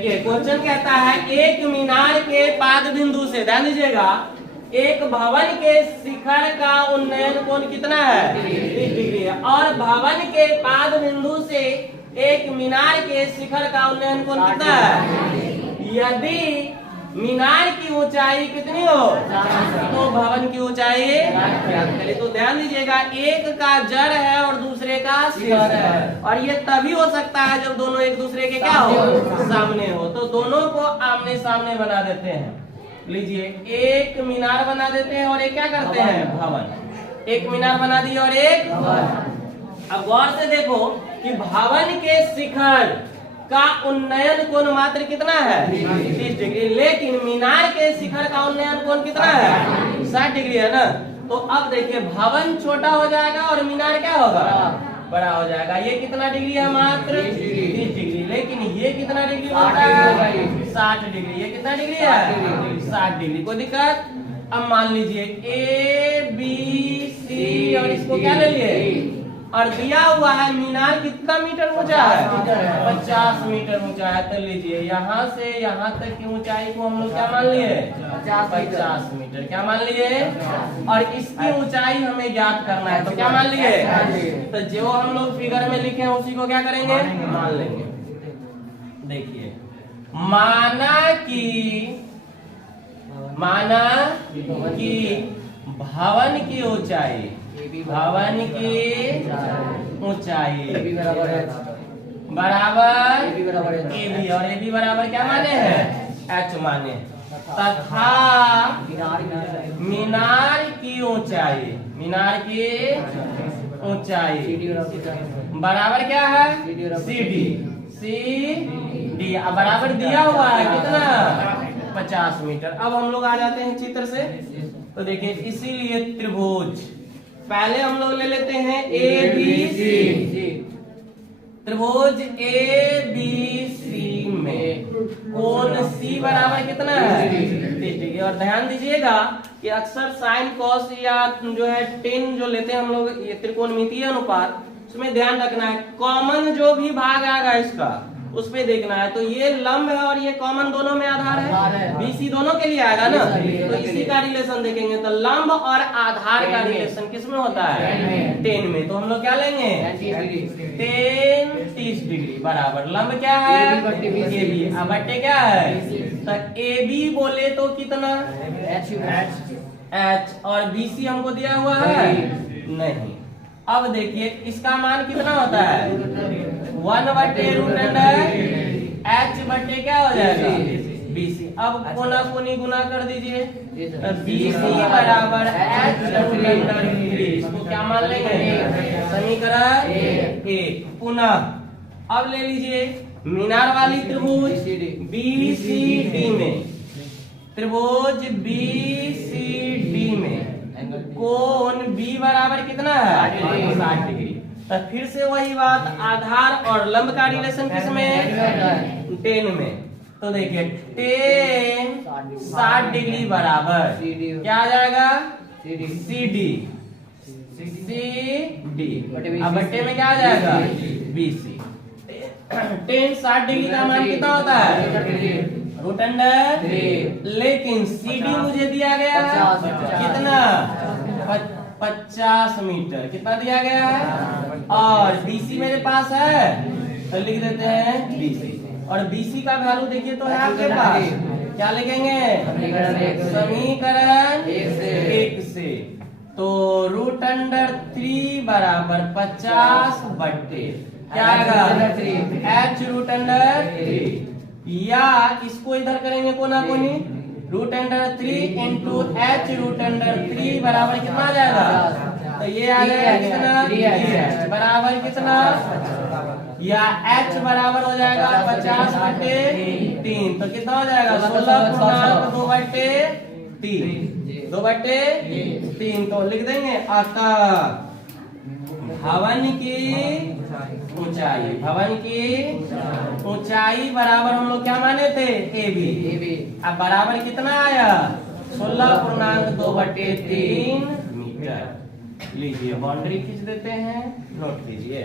Question कहता है एक मीनार के पाद बिंदु से, ध्यान दीजिएगा, एक भवन के शिखर का उन्नयन कोण कितना है? 30 डिग्री है। और भवन के पाद बिंदु से एक मीनार के शिखर का उन्नयन कोण कितना है? यदि मीनार की ऊंचाई कितनी हो तो भवन की ऊंचाई ज्ञात करें। तो ध्यान दीजिएगा, एक का जड़ है और दूसरे का शीर्ष है, और ये तभी हो सकता है जब दोनों एक दूसरे के क्या हो? सामने हो। तो दोनों को आमने सामने बना देते हैं। लीजिए, एक मीनार बना देते हैं और एक क्या करते हैं? भवन। एक मीनार बना दिए और एक भवन। अब गौर से देखो कि भवन के शिखर का उन्नयन कोण मात्र कितना है? 30 डिग्री। लेकिन मीनार के शिखर का उन्नयन कोण कितना है? 60 डिग्री है ना। तो अब देखिए, भवन छोटा हो जाएगा और मीनार क्या होगा? बड़ा हो जाएगा। ये कितना डिग्री है? मात्र 30 डिग्री। लेकिन ये कितना डिग्री होता है? 60 डिग्री। ये कितना डिग्री है? 60 डिग्री। कोई दिक्कत? अब मान लीजिए A B C और इसको क्या ले लिए, और दिया हुआ है मीनार कितना मीटर ऊंचा है? 50 मीटर ऊंचा है। तो लीजिए, यहाँ से यहाँ तक की ऊंचाई को हम लोग क्या मान लिए? 50 मीटर। क्या मान लिए? और इसकी ऊंचाई हमें ज्ञात करना है, तो क्या मान लिए? तो जो हम लोग फिगर में लिखे हैं उसी को क्या करेंगे? मान लेंगे। देखिए, माना कि भवन की ऊंचाई बराबर AB, और AB बराबर क्या माने हैं? H माने। तथा मीनार की ऊंचाई बराबर क्या है? CD बराबर दिया हुआ है कितना? 50 मीटर। अब हम लोग आ जाते हैं चित्र से। तो देखिए, इसीलिए त्रिभुज पहले हम लोग ले लेते हैं ABC। त्रिभुज ABC में कोण C बराबर कितना है? 30 डिग्री। और ध्यान दीजिएगा कि अक्सर साइन कॉस या जो है टेन जो लेते हैं हम लोग, ये त्रिकोणमितीय अनुपात, उसमें ध्यान रखना है कॉमन जो भी भाग आएगा इसका उस पे देखना है। तो ये लंब है और ये कॉमन दोनों में आधार है, BC दोनों के लिए आएगा ना। तो इसी का रिलेशन देखेंगे। तो लंब और आधार का रिलेशन किस में होता है? 10 में। तो हम लोग क्या लेंगे? 10 30 डिग्री बराबर लंब क्या है? AB। अब बट्टे क्या है? तो AB बोले तो कितना? H। और BC हमको दिया हुआ है? नहीं। अब देखिए, इसका मान कितना होता है? 1/√अंडर H बटे क्या हो जाएगा? BC। अब कोना कोनी गुना कर दीजिए। BC बराबर H√अंडर 3। इसको क्या मान लेंगे? समीकरण 1। पुनः अब ले लीजिए मीनार वाली त्रिभुज BCD में, त्रिभुज BCD में कोण B बराबर कितना है? 60 डिग्री। तो फिर से वही बात, आधार और लंब का रिलेशन किस में? 10 में। तो देखिए, 10 60 डिग्री बराबर क्या आ जाएगा? CD। अब बट्टे में क्या आ जाएगा? BC। 10 60 डिग्री का मान कितना होता है? √अंडर। लेकिन CD मुझे दिया गया है कितना? 50 मीटर। कितना दिया गया है? और BC मेरे पास है, तो लिख देते हैं BC। और BC का वैल्यू देखिए तो है आपके पास, क्या लिखेंगे? समीकरण 1 से। तो √3 बराबर 50 बट्टे क्या आएगा? H√3। या इसको इधर करेंगे कोना कोनी, √3 इंटू H√3 बराबर कितना आ जाएगा? तो ये आ जाएगा कितना? 3H बराबर कितना? या H बराबर हो जाएगा 50/3। तो कितना हो जाएगा? 16.2/3। 2/3। तो लिख देंगे अतः भवन की ऊंचाई बराबर हम लोग क्या माने थे? AB। अब बराबर कितना आया? 16.2/3 मीटर। लीजिए, बाउंड्री खींच देते हैं, नोट कीजिए।